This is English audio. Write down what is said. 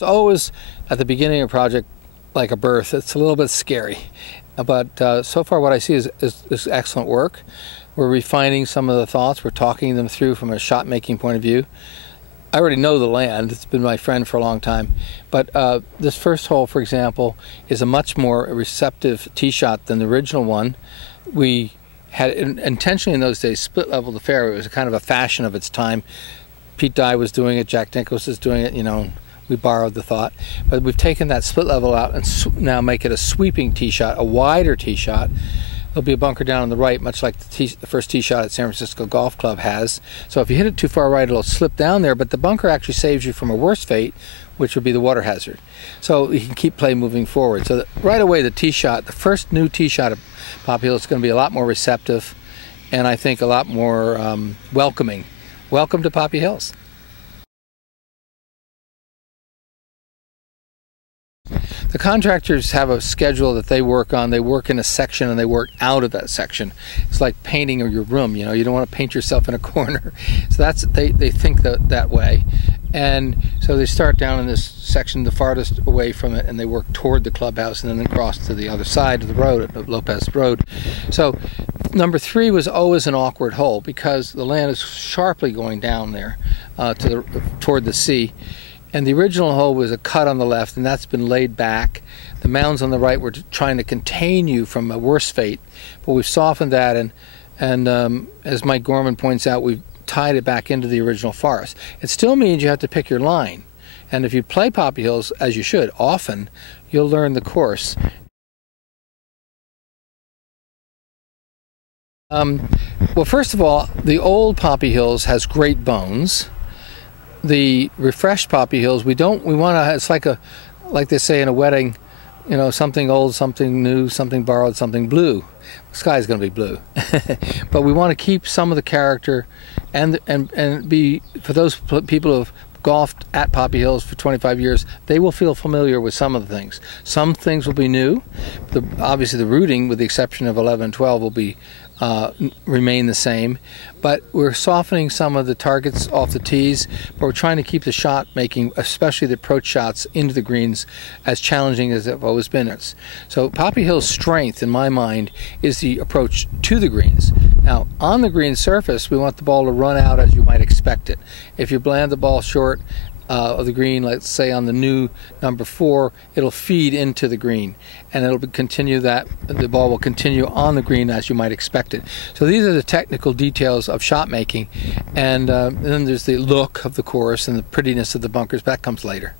It's always at the beginning of a project like a birth. It's a little bit scary, but so far what I see is excellent work. We're refining some of the thoughts. We're talking them through from a shot making point of view. I already know the land. It's been my friend for a long time. But this first hole, for example, is a much more receptive tee shot than the original one. We had intentionally in those days split level the fairway. It was kind of a fashion of its time. Pete Dye was doing it, Jack Nicklaus is doing it, you know, we borrowed the thought. But we've taken that split level out and now make it a sweeping tee shot, a wider tee shot. There'll be a bunker down on the right, much like the first tee shot at San Francisco Golf Club has. So if you hit it too far right, it'll slip down there, but the bunker actually saves you from a worse fate, which would be the water hazard. So you can keep play moving forward. So right away, the tee shot, the first new tee shot of Poppy Hill is going to be a lot more receptive, and I think a lot more welcoming. Welcome to Poppy Hills. The contractors have a schedule that they work on. They work in a section and they work out of that section. It's like painting your room, you know, you don't want to paint yourself in a corner. So that's, they think that way. And so they start down in this section the farthest away from it, and they work toward the clubhouse and then they cross to the other side of the road, at Lopez Road. So number 3 was always an awkward hole because the land is sharply going down there toward the sea. And the original hole was a cut on the left, and that's been laid back. The mounds on the right were trying to contain you from a worse fate, but we've softened that, and as Mike Gorman points out, we've tied it back into the original forest. It still means you have to pick your line, and if you play Poppy Hills, as you should, often, you'll learn the course. Well, first of all, the old Poppy Hills has great bones. The refreshed Poppy Hills, we want to, it's like they say in a wedding, you know, something old, something new, something borrowed, something blue. The sky's going to be blue. But we want to keep some of the character and be, for those people who have golfed at Poppy Hills for 25 years, they will feel familiar with some of the things. Some things will be new. Obviously the routing, with the exception of 11 and 12, will be remain the same, but we're softening some of the targets off the tees, but we're trying to keep the shot making, especially the approach shots into the greens, as challenging as they've always been. So Poppy Hill's strength, in my mind, is the approach to the greens. Now, on the green surface, we want the ball to run out as you might expect it. If you land the ball short of the green, let's say on the new number 4, it'll feed into the green, and it'll continue that, the ball will continue on the green as you might expect it. So these are the technical details of shot making, and then there's the look of the course and the prettiness of the bunkers, but that comes later.